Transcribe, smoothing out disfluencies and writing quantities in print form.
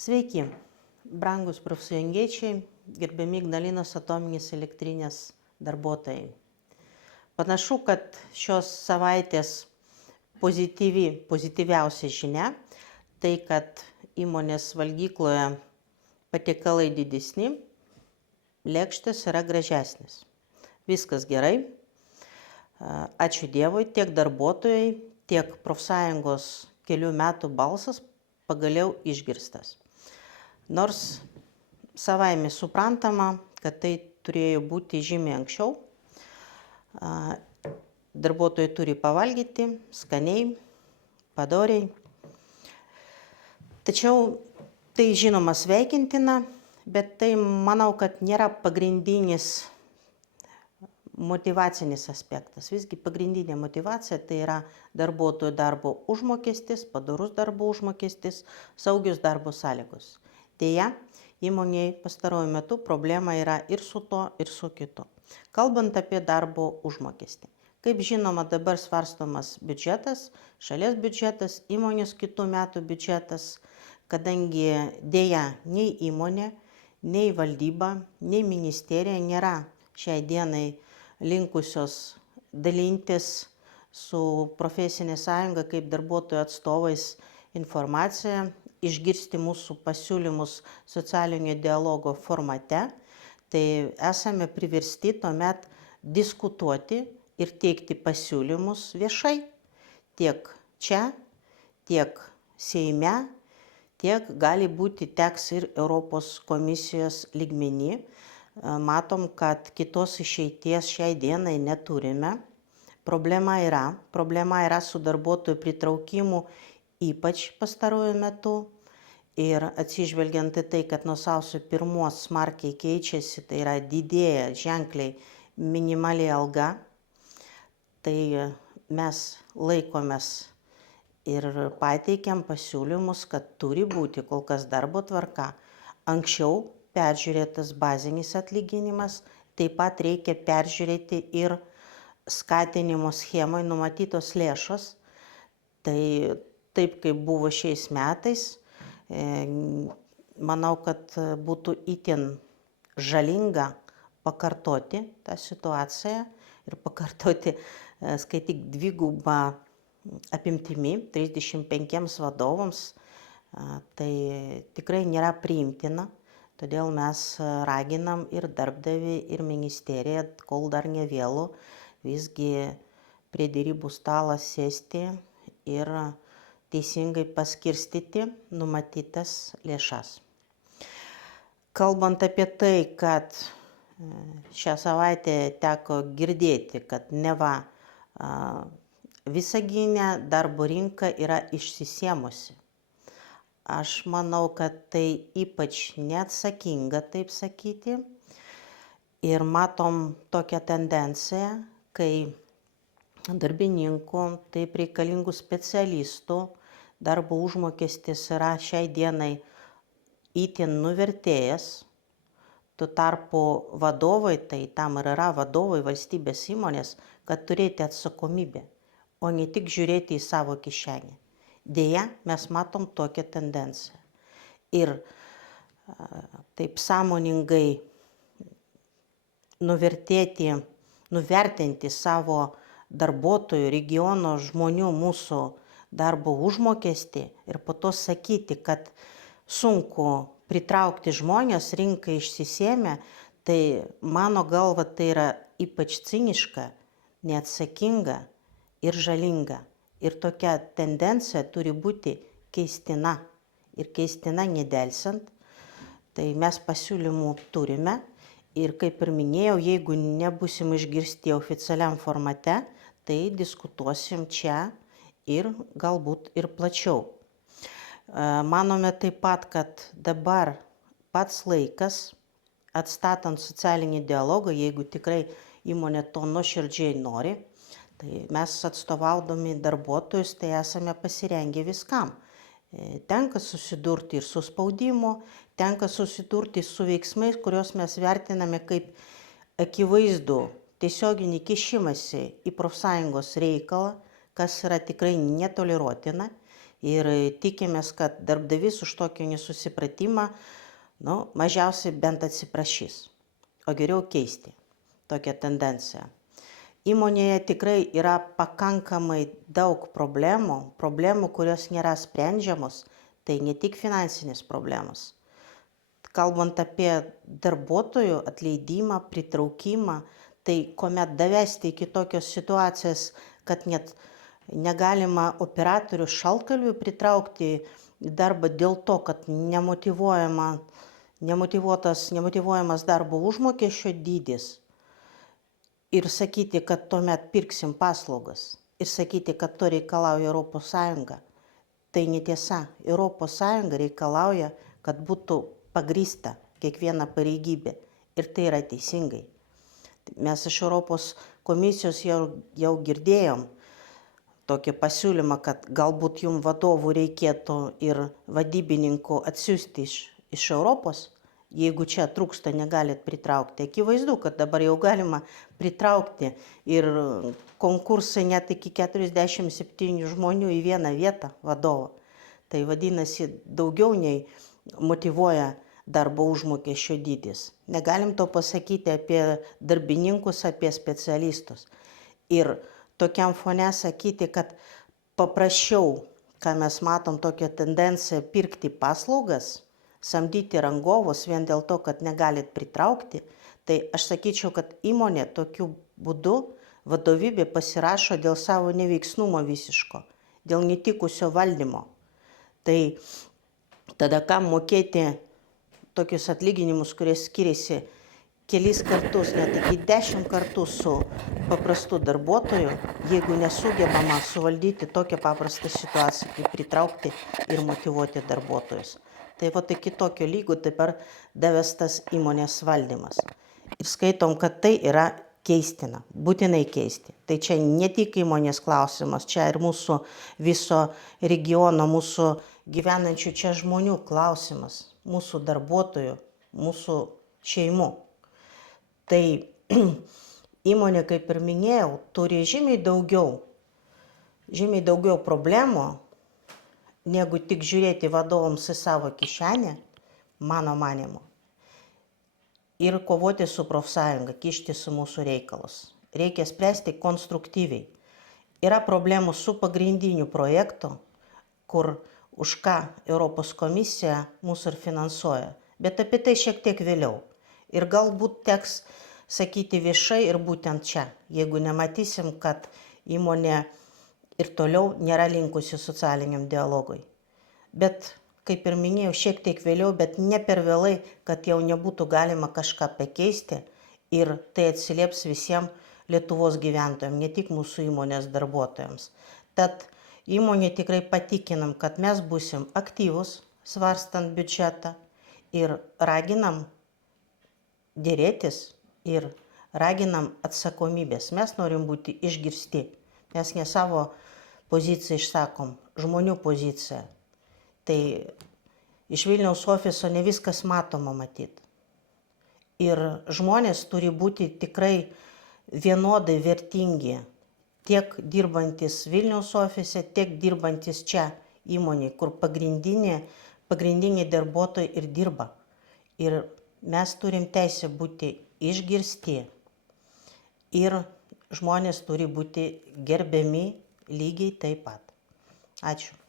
Sveiki, brangus profsąjungiečiai, gerbiami Ignalinos atominės elektrinės darbuotojai. Panašu, kad šios savaitės pozityviausia žinia tai, kad įmonės valgykloje patiekalai didesni, lėkštės yra gražesnis. Viskas gerai. Ačiū Dievui, tiek darbuotojai, tiek profsąjungos kelių metų balsas pagaliau išgirstas. Nors savaime suprantama, kad tai turėjo būti žymiai anksčiau. Darbuotojai turi pavalgyti skaniai, padoriai. Tačiau tai žinoma sveikintina, bet tai manau, kad nėra pagrindinis motyvacinis aspektas. Visgi pagrindinė motyvacija tai yra darbuotojų darbo užmokestis, padorus darbo užmokestis, saugios darbo sąlygos. Deja, įmonėje pastaruoju metu problema yra ir su to, ir su kitu. Kalbant apie darbo užmokestį. Kaip žinoma, dabar svarstomas biudžetas, šalies biudžetas, įmonės kitų metų biudžetas, kadangi deja nei įmonė, nei valdyba, nei ministerija nėra šiai dienai linkusios dalintis su profesinė sąjunga kaip darbuotojų atstovais informaciją, išgirsti mūsų pasiūlymus socialinio dialogo formate, tai esame priversti tuomet diskutuoti ir teikti pasiūlymus viešai, tiek čia, tiek Seime, tiek gali būti teks ir Europos komisijos lygmeny. Matom, kad kitos išeities šiai dienai neturime. Problema yra su darbuotojų pritraukimu, ypač pastaruoju metu. Ir atsižvelgiant į tai, kad nuo sausio 1 smarkiai keičiasi, tai yra didėja ženkliai minimali alga, tai mes laikomės ir pateikiam pasiūlymus, kad turi būti kol kas darbo tvarka anksčiau peržiūrėtas bazinis atlyginimas, taip pat reikia peržiūrėti ir skatinimo schemai numatytos lėšos. Tai taip, kaip buvo šiais metais, manau, kad būtų itin žalinga pakartoti tą situaciją ir pakartoti, skaityk, dvigubą apimtimi 35 vadovams. Tai tikrai nėra priimtina. Todėl mes raginam ir darbdavį, ir ministeriją, kol dar ne vėlu, visgi prie derybų stalo sėsti ir teisingai paskirstyti numatytas lėšas. Kalbant apie tai, kad šią savaitę teko girdėti, kad neva Visagine darbo rinka yra išsisėmusi. Aš manau, kad tai ypač neatsakinga taip sakyti. Ir matom tokią tendenciją, kai darbininkų, taip reikalingų specialistų darbo užmokestis yra šiai dienai itin nuvertėjęs. Tuo tarpu vadovai, tai tam ir yra vadovai valstybės įmonės, kad turėti atsakomybę, o ne tik žiūrėti į savo kišenę. Deja, mes matom tokią tendenciją. Ir taip sąmoningai nuvertinti savo darbuotojų, regiono žmonių mūsų darbo užmokestį ir po to sakyti, kad sunku pritraukti žmonės, rinka išsisėmė, tai mano galva tai yra ypač ciniška, neatsakinga ir žalinga. Ir tokia tendencija turi būti keistina. Ir keistina nedelsiant. Tai mes pasiūlymų turime. Ir kaip ir minėjau, jeigu nebusim išgirsti oficialiam formate, tai diskutuosim čia ir galbūt ir plačiau. Manome taip pat, kad dabar pats laikas, atstatant socialinį dialogą, jeigu tikrai įmonė to nuoširdžiai nori, tai mes atstovaudami darbuotojus, tai esame pasirengę viskam. Tenka susidurti ir su spaudimu, tenka susidurti su veiksmais, kuriuos mes vertiname kaip akivaizdų tiesioginį kišimąsi į profsąjungos reikalą, kas yra tikrai netoleruotina. Ir tikimės, kad darbdavys už tokį nesusipratimą, mažiausiai bent atsiprašys, o geriau keisti tokią tendenciją. Įmonėje tikrai yra pakankamai daug problemų, kurios nėra sprendžiamos, tai ne tik finansinės problemos. Kalbant apie darbuotojų atleidimą, pritraukimą, tai kuomet davesti iki tokios situacijos, kad net negalima operatorių šaltkalvių pritraukti į darbą dėl to, kad nemotyvuojamas darbo užmokesčio dydis ir sakyti, kad tuomet pirksim paslaugas ir sakyti, kad to reikalauja ES, tai netiesa. ES reikalauja, kad būtų pagrįsta kiekviena pareigybė ir tai yra teisingai. Mes iš Europos komisijos jau girdėjom tokį pasiūlymą, kad galbūt jums vadovų reikėtų ir vadybininkų atsiųsti iš Europos, jeigu čia trūksta, negalit pritraukti. Akivaizdu, kad dabar jau galima pritraukti ir konkursai net iki 47 žmonių į vieną vietą vadovo. Tai vadinasi, daugiau nei motyvuoja darbo užmokesčio dydis. Negalim to pasakyti apie darbininkus, apie specialistus. Ir tokiam fone sakyti, kad paprasčiau, ką mes matom tokią tendenciją pirkti paslaugas, samdyti rangovus vien dėl to, kad negalit pritraukti, tai aš sakyčiau, kad įmonė tokiu būdu vadovybė pasirašo dėl savo neveiksnumo visiško, dėl netikusio valdymo. Tai tada kam mokėti tokius atlyginimus, kurie skiriasi kelis kartus, net iki 10 kartų su paprastu darbuotoju, jeigu nesugebama suvaldyti tokią paprastą situaciją, kaip pritraukti ir motyvuoti darbuotojus. Tai iki tokio lygio dabar davestas įmonės valdymas. Ir skaitom, kad tai yra keistina, būtinai keisti. Tai čia ne tik įmonės klausimas, čia ir mūsų viso regiono, mūsų gyvenančių čia žmonių klausimas, mūsų darbuotojų, mūsų šeimų. Tai įmonė, kaip ir minėjau, turi žymiai daugiau problemų, negu tik žiūrėti vadovams į savo kišenę, mano manimu. Ir kovoti su profsąjunga, kištis į mūsų reikalus. Reikia spręsti konstruktyviai. Yra problemų su pagrindiniu projektu, kur už ką Europos komisija mūsų ir finansuoja. Bet apie tai šiek tiek vėliau. Ir galbūt teks sakyti viešai ir būtent čia, jeigu nematysim, kad įmonė ir toliau nėra linkusi socialiniam dialogui. Bet, kaip ir minėjau, šiek tiek vėliau, bet ne per vėlai, kad jau nebūtų galima kažką pakeisti ir tai atsilieps visiems Lietuvos gyventojams, ne tik mūsų įmonės darbuotojams. Tad įmonė tikrai patikinam, kad mes būsim aktyvus, svarstant biudžetą ir raginam dėrėtis ir raginam atsakomybės. Mes norim būti išgirsti. Mes ne savo poziciją išsakom, žmonių poziciją. Tai iš Vilniaus ofiso ne viskas matoma matyti. Ir žmonės turi būti tikrai vienodai vertingi, tiek dirbantis Vilniaus ofise, tiek dirbantis čia įmonėje, kur pagrindiniai darbuotojai ir dirba. Ir mes turim teisę būti išgirsti ir žmonės turi būti gerbiami lygiai taip pat. Ačiū.